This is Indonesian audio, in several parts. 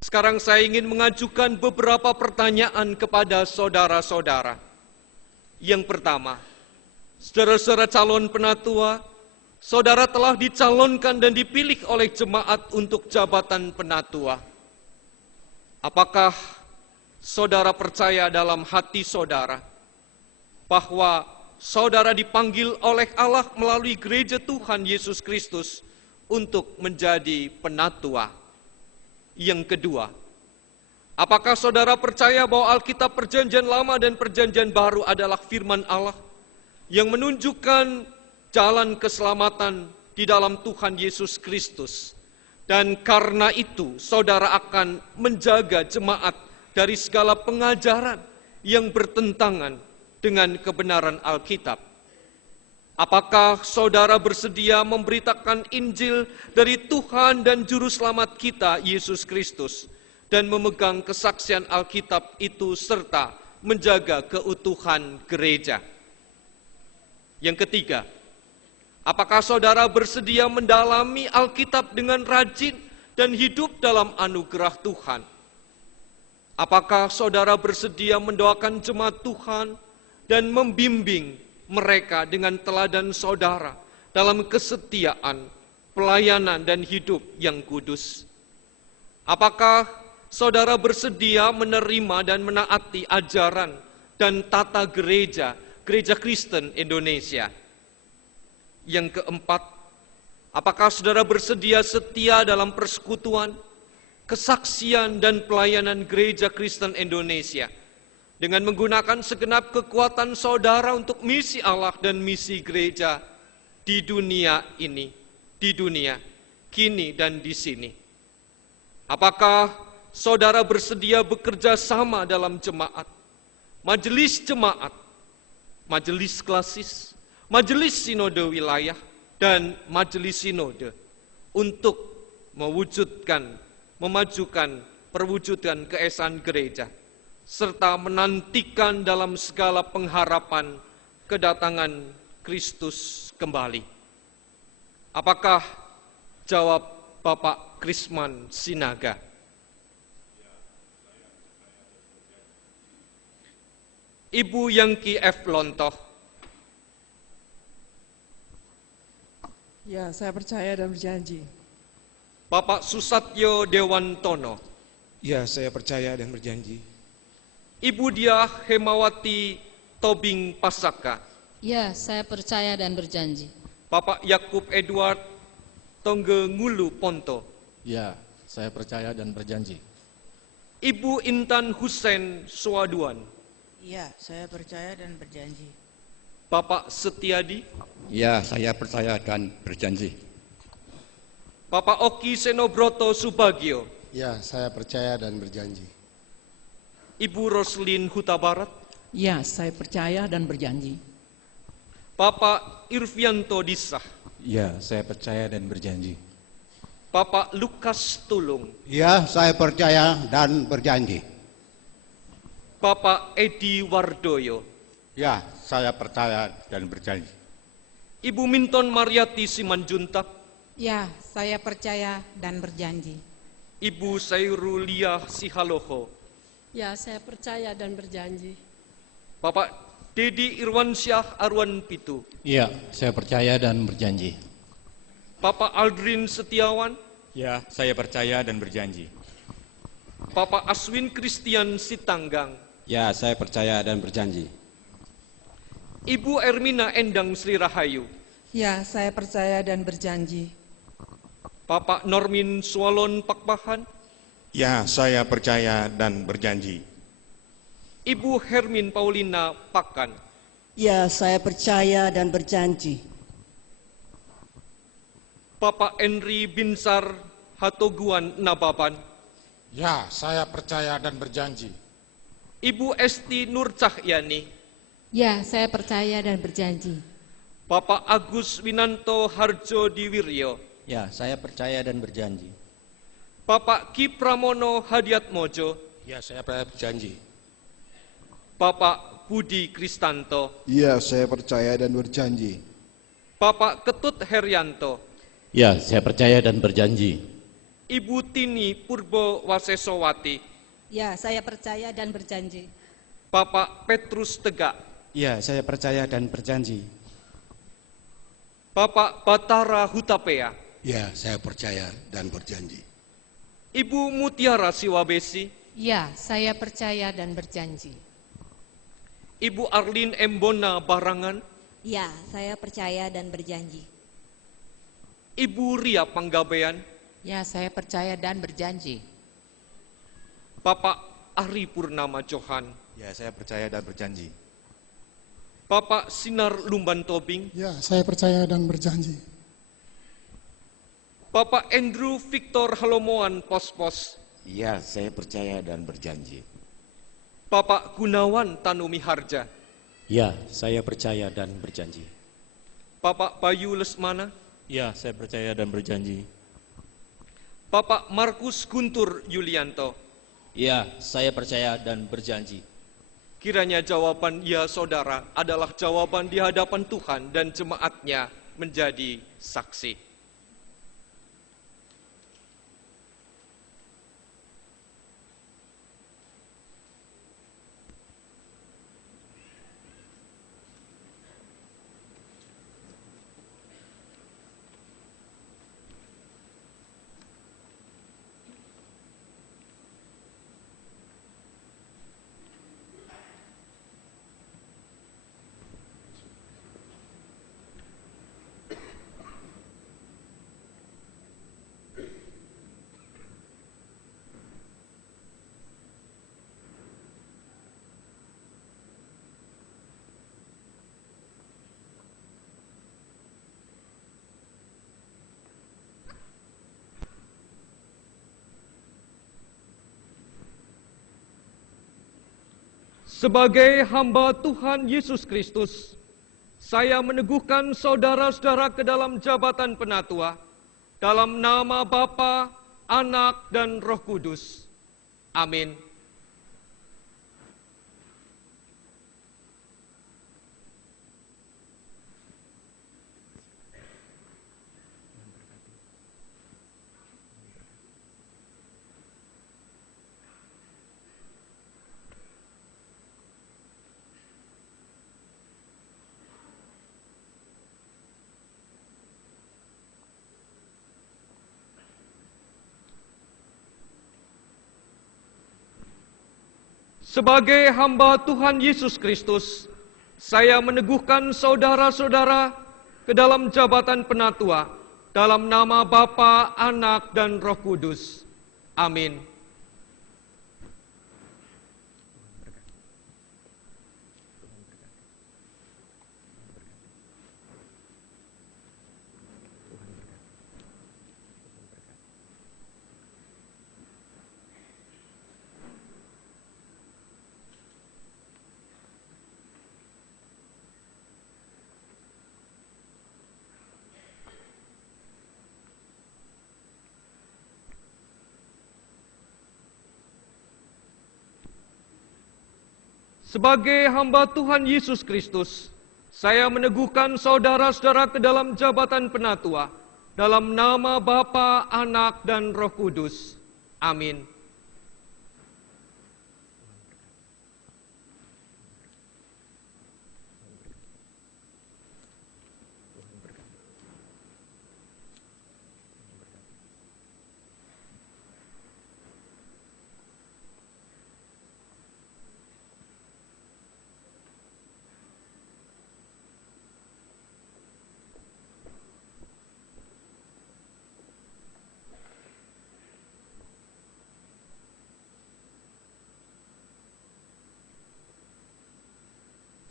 Sekarang saya ingin mengajukan beberapa pertanyaan kepada saudara-saudara. Yang pertama, saudara-saudara calon penatua, saudara telah dicalonkan dan dipilih oleh jemaat untuk jabatan penatua. Apakah saudara percaya dalam hati saudara bahwa saudara dipanggil oleh Allah melalui gereja Tuhan Yesus Kristus untuk menjadi penatua? Yang kedua, apakah saudara percaya bahwa Alkitab Perjanjian Lama dan Perjanjian Baru adalah firman Allah yang menunjukkan jalan keselamatan di dalam Tuhan Yesus Kristus? Dan karena itu, saudara akan menjaga jemaat dari segala pengajaran yang bertentangan dengan kebenaran Alkitab. Apakah saudara bersedia memberitakan Injil dari Tuhan dan Juru Selamat kita, Yesus Kristus, dan memegang kesaksian Alkitab itu serta menjaga keutuhan gereja? Yang ketiga, apakah saudara bersedia mendalami Alkitab dengan rajin dan hidup dalam anugerah Tuhan? Apakah saudara bersedia mendoakan jemaat Tuhan dan membimbing mereka dengan teladan saudara dalam kesetiaan, pelayanan, dan hidup yang kudus? Apakah saudara bersedia menerima dan menaati ajaran dan tata gereja Kristen Indonesia? Yang keempat, apakah saudara bersedia setia dalam persekutuan, kesaksian, dan pelayanan gereja Kristen Indonesia dengan menggunakan segenap kekuatan saudara untuk misi Allah dan misi gereja di dunia ini, di dunia, kini dan di sini? Apakah saudara bersedia bekerja sama dalam jemaat, majelis jemaat, majelis klasis, majelis sinode wilayah, dan majelis sinode untuk memajukan perwujudan keesaan gereja, serta menantikan dalam segala pengharapan kedatangan Kristus kembali? Apakah jawab Bapak Krisman Sinaga? Ibu Yangki F. Lontoh. Ya, saya percaya dan berjanji. Bapak Susatyo Dewantono. Ya, saya percaya dan berjanji. Ibu Diah Hemawati Tobing Pasaka. Ya, saya percaya dan berjanji. Bapak Yakub Edward Tongge Ngulu Ponto. Ya, saya percaya dan berjanji. Ibu Intan Hussein Swaduan. Ya, saya percaya dan berjanji. Bapak Setiadi. Ya, saya percaya dan berjanji. Bapak Oki Senobroto Subagio. Ya, saya percaya dan berjanji. Ibu Roslin Huta Barat. Ya, saya percaya dan berjanji. Bapak Irvianto Disah. Ya, saya percaya dan berjanji. Bapak Lukas Tulung. Ya, saya percaya dan berjanji. Bapak Edi Wardoyo. Ya, saya percaya dan berjanji. Ibu Minton Mariati Simanjuntak. Ya, saya percaya dan berjanji. Ibu Sayruliah Sihaloho. Ya, saya percaya dan berjanji. Bapak Dedi Irwansyah Arwan Pitu. Ya, saya percaya dan berjanji. Bapak Aldrin Setiawan. Ya, saya percaya dan berjanji. Bapak Aswin Christian Sitanggang. Ya, saya percaya dan berjanji. Ibu Ermina Endang Sri Rahayu. Ya, saya percaya dan berjanji. Bapak Normin Swalon Pakpahan. Ya, saya percaya dan berjanji. Ibu Hermin Paulina Pakan. Ya, saya percaya dan berjanji. Bapak Henry Binsar Hatoguan Nababan. Ya, saya percaya dan berjanji. Ibu Esti Nur Cahyani. Ya, saya percaya dan berjanji. Bapak Agus Winanto Harjo Diwiryo. Ya, saya percaya dan berjanji. Bapak Ki Pramono Hadiatmojo. Ya, saya berjanji. Bapak Budi Kristanto. Ya, saya percaya dan berjanji. Bapak Ketut Herianto. Ya, saya percaya dan berjanji. Ibu Tini Purbo Wasesowati, Ya, saya percaya dan berjanji. Bapak Petrus Tegak, Ya, saya percaya dan berjanji. Bapak Batara Hutapea, Ya, saya percaya dan berjanji. Ibu Mutiara Siwabesi, Ya, saya percaya dan berjanji. Ibu Arlin Embona Barangan, Ya, saya percaya dan berjanji. Ibu Ria Panggabean, Ya, saya percaya dan berjanji. Bapak Ari Purnama Johan, Ya, saya percaya dan berjanji. Bapak Sinar Lumban Tobing, Ya, saya percaya dan berjanji. Bapak Andrew Victor Halomoan Pospos, Ya, saya percaya dan berjanji. Bapak Gunawan Tanumi Harja, Ya, saya percaya dan berjanji. Bapak Bayu Lesmana, Ya, saya percaya dan berjanji. Bapak Markus Guntur Yulianto. Ya, saya percaya dan berjanji. Kiranya jawaban ya saudara adalah jawaban di hadapan Tuhan dan jemaatnya menjadi saksi. Sebagai hamba Tuhan Yesus Kristus, saya meneguhkan saudara-saudara ke dalam jabatan penatua, dalam nama Bapa, Anak, dan Roh Kudus. Amin. Sebagai hamba Tuhan Yesus Kristus, saya meneguhkan saudara-saudara ke dalam jabatan penatua, dalam nama Bapa, Anak, dan Roh Kudus. Amin. Sebagai hamba Tuhan Yesus Kristus, saya meneguhkan saudara-saudara ke dalam jabatan penatua, dalam nama Bapa, Anak, dan Roh Kudus. Amin.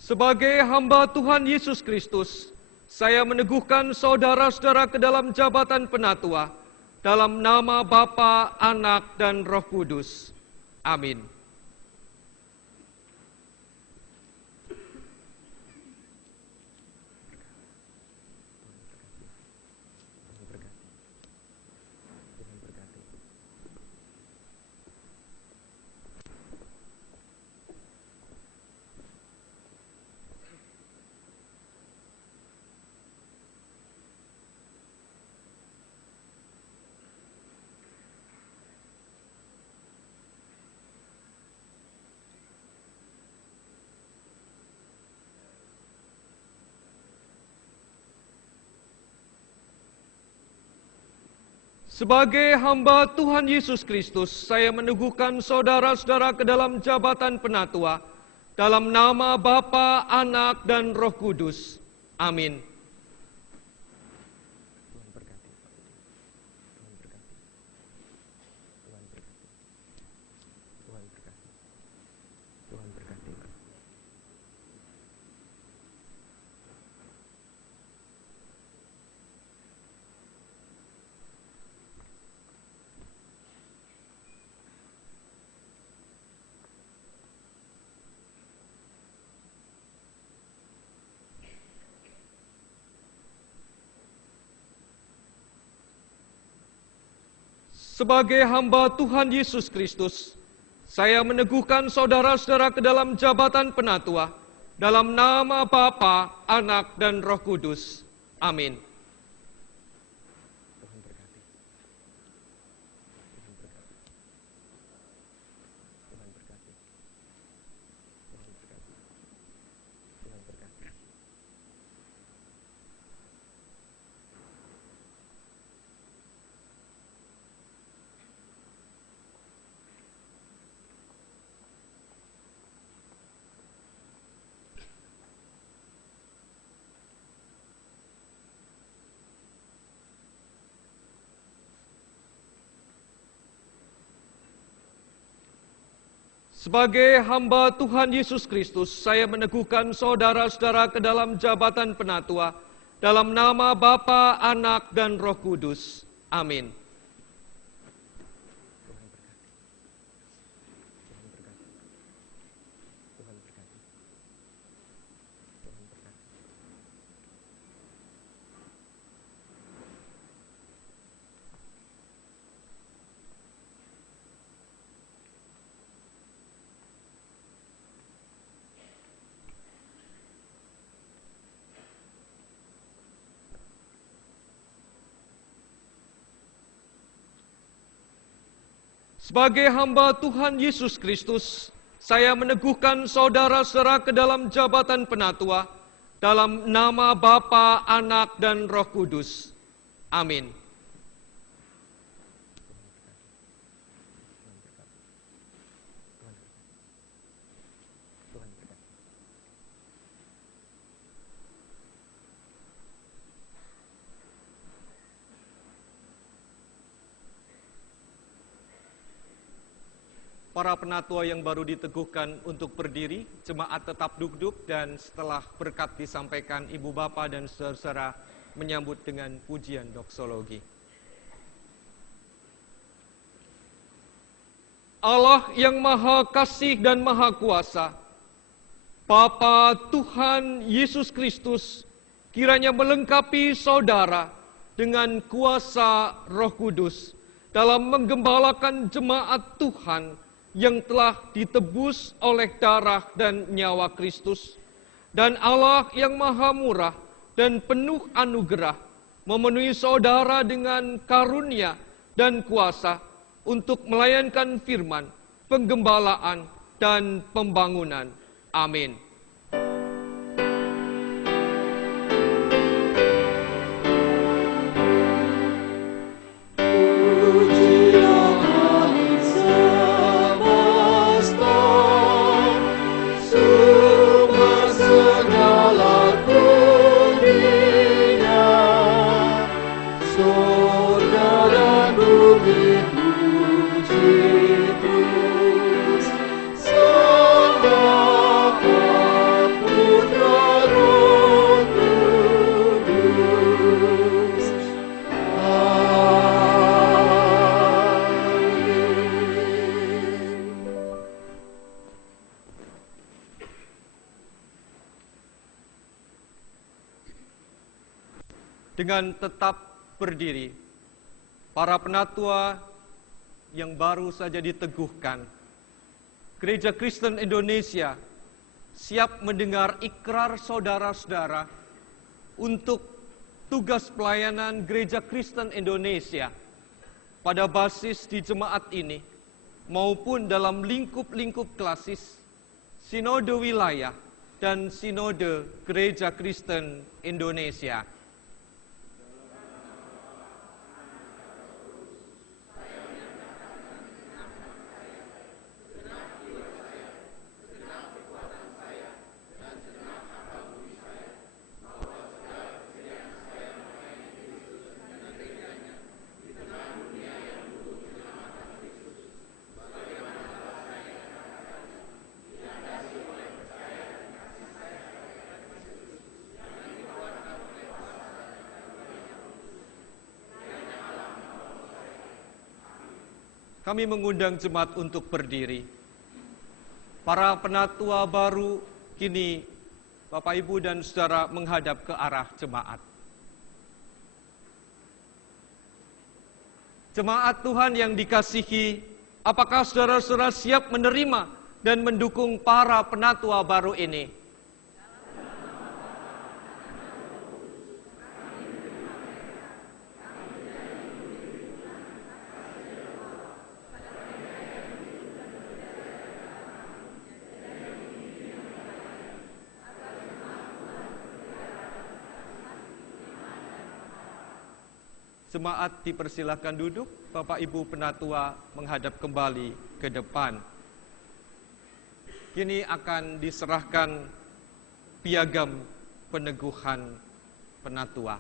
Sebagai hamba Tuhan Yesus Kristus, saya meneguhkan saudara-saudara ke dalam jabatan penatua, dalam nama Bapa, Anak, dan Roh Kudus. Amin. Sebagai hamba Tuhan Yesus Kristus, saya meneguhkan saudara-saudara ke dalam jabatan penatua, dalam nama Bapa, Anak, dan Roh Kudus. Amin. Sebagai hamba Tuhan Yesus Kristus, saya meneguhkan saudara-saudara ke dalam jabatan penatua, dalam nama Bapa, Anak, dan Roh Kudus. Amin. Sebagai hamba Tuhan Yesus Kristus, saya meneguhkan saudara-saudara ke dalam jabatan penatua, dalam nama Bapa, Anak, dan Roh Kudus. Amin. Sebagai hamba Tuhan Yesus Kristus, saya meneguhkan saudara-saudara ke dalam jabatan penatua, dalam nama Bapa, Anak, dan Roh Kudus. Amin. Para penatua yang baru diteguhkan untuk berdiri, jemaat tetap duduk dan setelah berkat disampaikan Ibu Bapa dan saudara-saudara menyambut dengan pujian doksologi. Allah yang Maha Kasih dan Maha Kuasa, Bapa Tuhan Yesus Kristus, kiranya melengkapi saudara dengan kuasa Roh Kudus dalam menggembalakan jemaat Tuhan yang telah ditebus oleh darah dan nyawa Kristus, dan Allah yang Maha Murah dan penuh anugerah memenuhi saudara dengan karunia dan kuasa untuk melayankan firman, penggembalaan, dan pembangunan. Amin. Dengan tetap berdiri, para penatua yang baru saja diteguhkan, Gereja Kristen Indonesia siap mendengar ikrar saudara-saudara untuk tugas pelayanan Gereja Kristen Indonesia pada basis di jemaat ini maupun dalam lingkup-lingkup klasis, sinode wilayah, dan sinode Gereja Kristen Indonesia. kami mengundang jemaat untuk berdiri. Para penatua baru kini Bapak Ibu dan Saudara menghadap ke arah jemaat. Jemaat Tuhan yang dikasihi, apakah saudara-saudara siap menerima dan mendukung para penatua baru ini? Jemaat dipersilakan duduk, Bapak Ibu penatua menghadap kembali ke depan. Kini akan diserahkan piagam peneguhan penatua.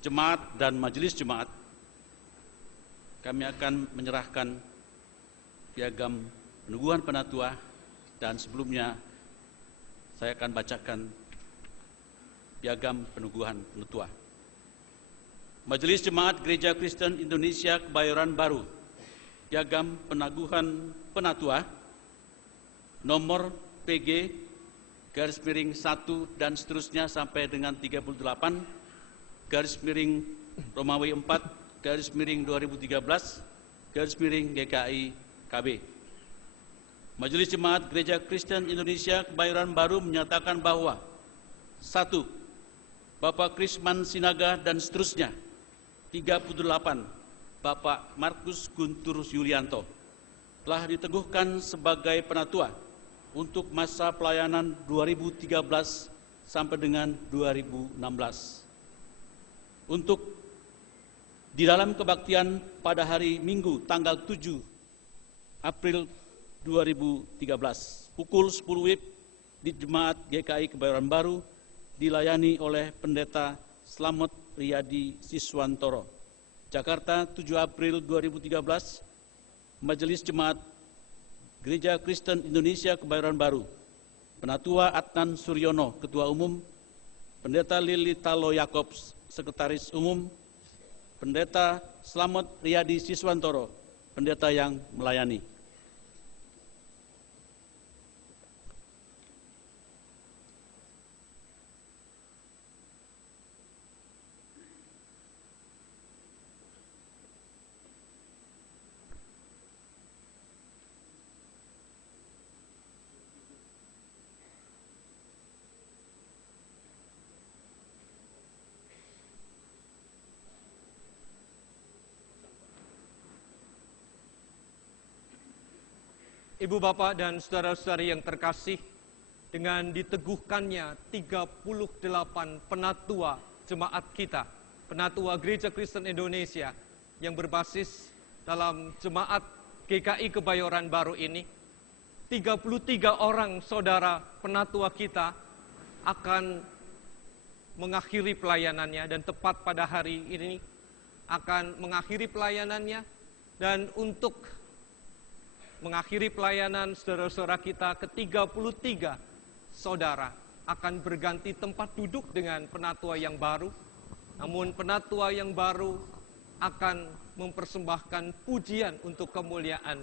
Jemaat dan majelis jemaat, kami akan menyerahkan piagam peneguhan penatua, dan sebelumnya saya akan bacakan piagam peneguhan penatua. Majelis Jemaat Gereja Kristen Indonesia Kebayoran Baru, piagam peneguhan penatua nomor PG _1 dan seterusnya sampai dengan 38 Romawi 4 _2013 GKI KB. Majelis Jemaat Gereja Kristen Indonesia Kebayoran Baru menyatakan bahwa 1. Bapak Krisman Sinaga dan seterusnya 38 Bapak Markus Guntur Yulianto telah diteguhkan sebagai penatua untuk masa pelayanan 2013 sampai dengan 2016. Untuk di dalam kebaktian pada hari Minggu tanggal 7 April 2013 pukul 10 WIB di Jemaat GKI Kebayoran Baru dilayani oleh Pendeta Slamet Riyadi Siswantoro. Jakarta 7 April 2013, Majelis Jemaat Gereja Kristen Indonesia Kebayoran Baru, Penatua Adnan Suryono, Ketua Umum, Pendeta Lili Talo Yakobs, Sekretaris Umum, Pendeta Slamet Riyadi Siswantoro, pendeta yang melayani. Ibu bapak dan saudara-saudari yang terkasih, dengan diteguhkannya 38 penatua jemaat kita, penatua Gereja Kristen Indonesia yang berbasis dalam jemaat GKI Kebayoran Baru ini, 33 orang saudara penatua kita akan mengakhiri pelayanannya, dan tepat pada hari ini akan mengakhiri pelayanannya. Dan untuk mengakhiri pelayanan saudara-saudara kita, ke-33 saudara akan berganti tempat duduk dengan penatua yang baru. Namun penatua yang baru akan mempersembahkan pujian untuk kemuliaan.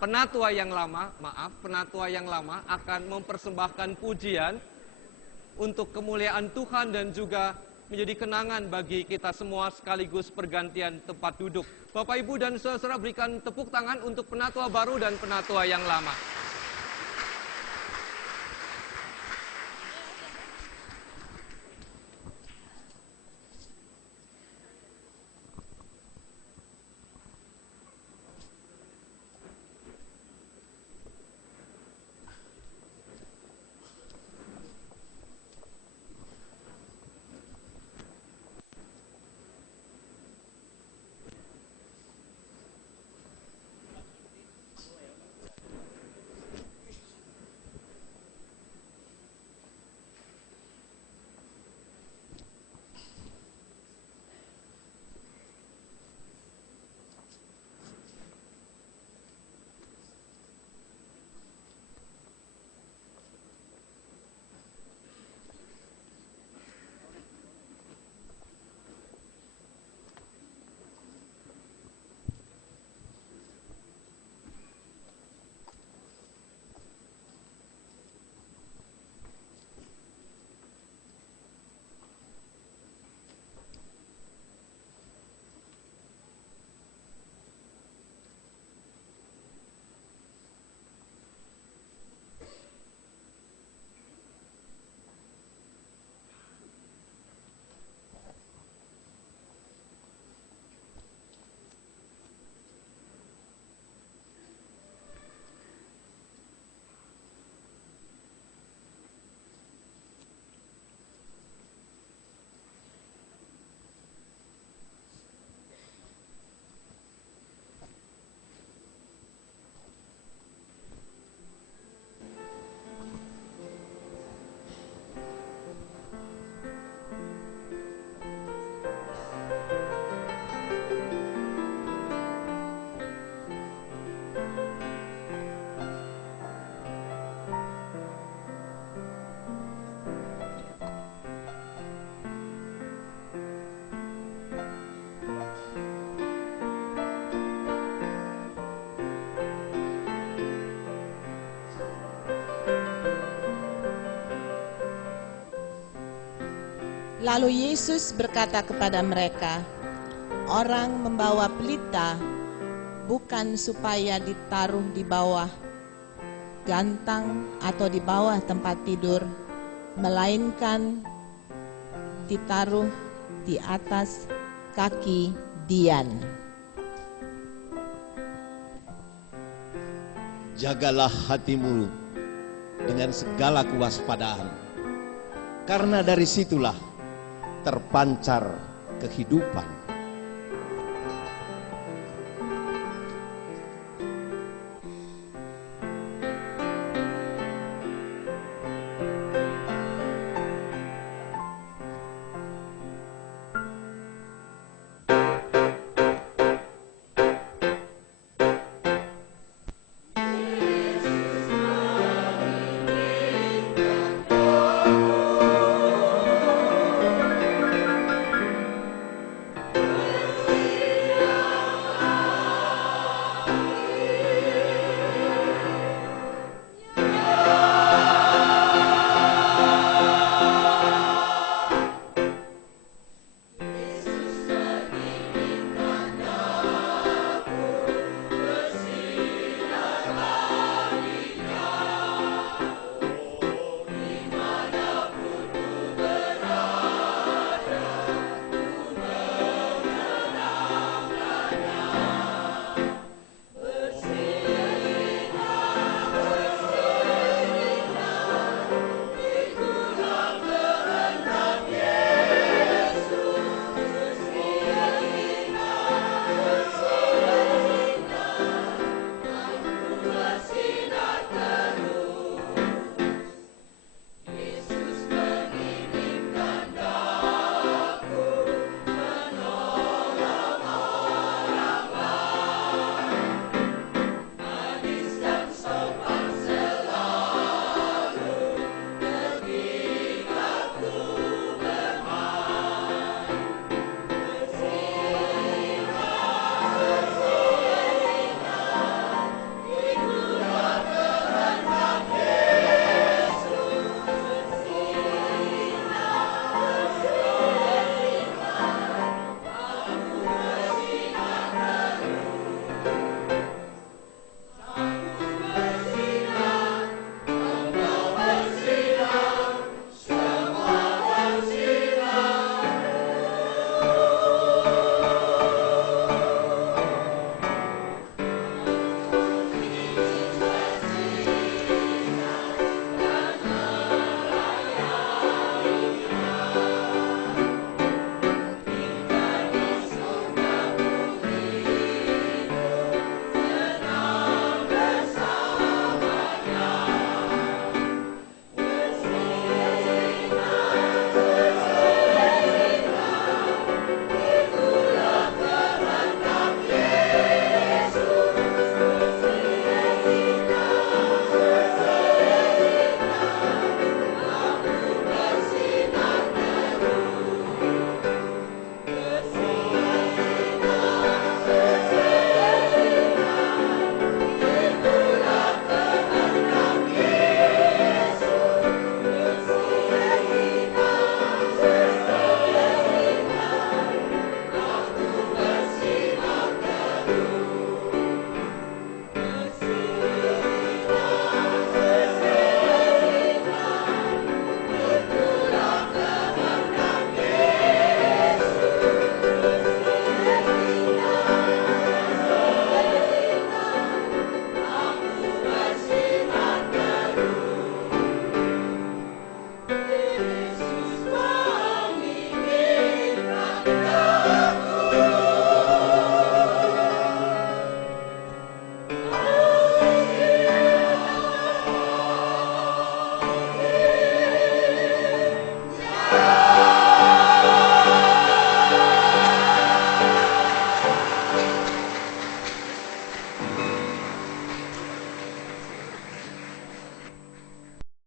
Penatua yang lama akan mempersembahkan pujian untuk kemuliaan Tuhan dan juga menjadi kenangan bagi kita semua sekaligus pergantian tempat duduk. Bapak, Ibu, dan saudara-saudara, berikan tepuk tangan untuk penatua baru dan penatua yang lama. Lalu Yesus berkata kepada mereka, orang membawa pelita bukan supaya ditaruh di bawah gantang atau di bawah tempat tidur, melainkan ditaruh di atas kaki Dian. Jagalah hatimu dengan segala kewaspadaan, karena dari situlah terpancar kehidupan.